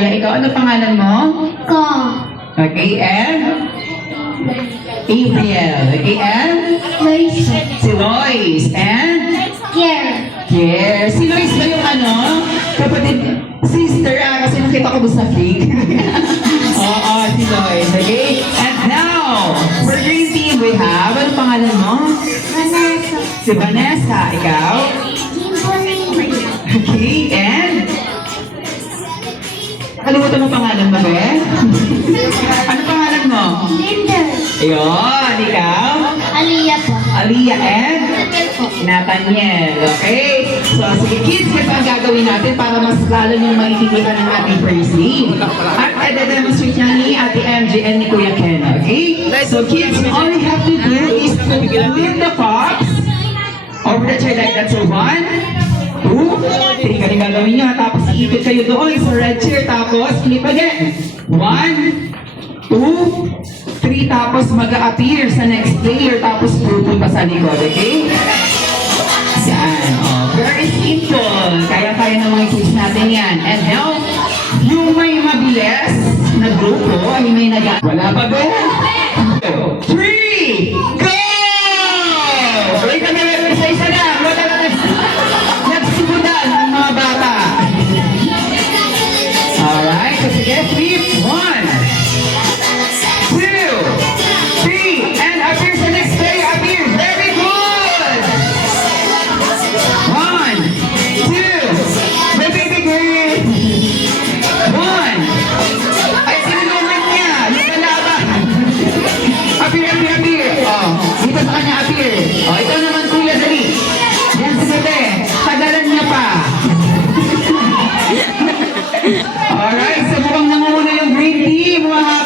Aya. Ikaw, ano pangalan mo? Ko. Okay, and? April. Okay, and? Lois. Si Lois. And? Kier. Yes. Si Lois ba yung ano? Kapatid, sister kasi nakita ko doon sa fake. Oo, si Lois. Okay? And now, for green team, we have, ano pangalan mo? Vanessa. Si Vanessa. Ikaw? Kimberly. Okay, and? Kalimutan mo pangalan mo, be? Ano pangalan mo? Linda. Ayun, ikaw? Aliyah po. Aliyah and? Po. Nathaniel. Okay? So, sige kids, ito ang gagawin natin para mas lalo niyong maintindihan ng ating first name. At i-demonstrate niya ni Ate MJ and ni Kuya Ken. Okay? So, kids, all you have to do is to flip the fox over the chair like that. So, 1, 2, 3. Ganun gagawin niyo. Tapos, iikot kayo doon sa red chair. Tapos, flip again. 1, 2, 3, tapos mag-a-appear sa next player, tapos pupunta sa likod, okay? Yan, oh, very simple. Kaya-kaya ng mga kids natin yan. And now, yung may mabilis na grupo, ay may wala pa ba? 3, go! Wait a minute, isa-isa lang. Wala na nagsimulan ang mga bata. Alright, so sige, flip. 1, 2, 3, and appear sa next player. Appear. Very good. 1, 2, the baby girl. 1. Ay, sinunuman niya. Yung kalaban. Appear. Oh, dito sa kanya appear. Oh, ito naman kuya, dali. Yan, sige. Tagalan niya pa. Alright, so mukhang nanguna yung green team. Mga